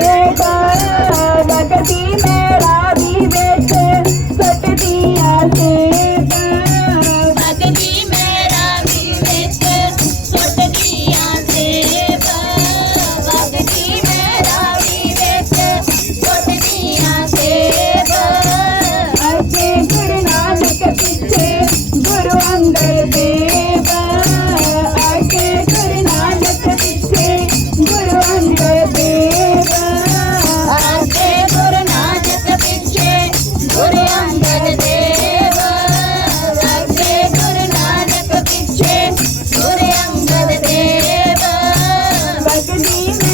Yeah. দেবে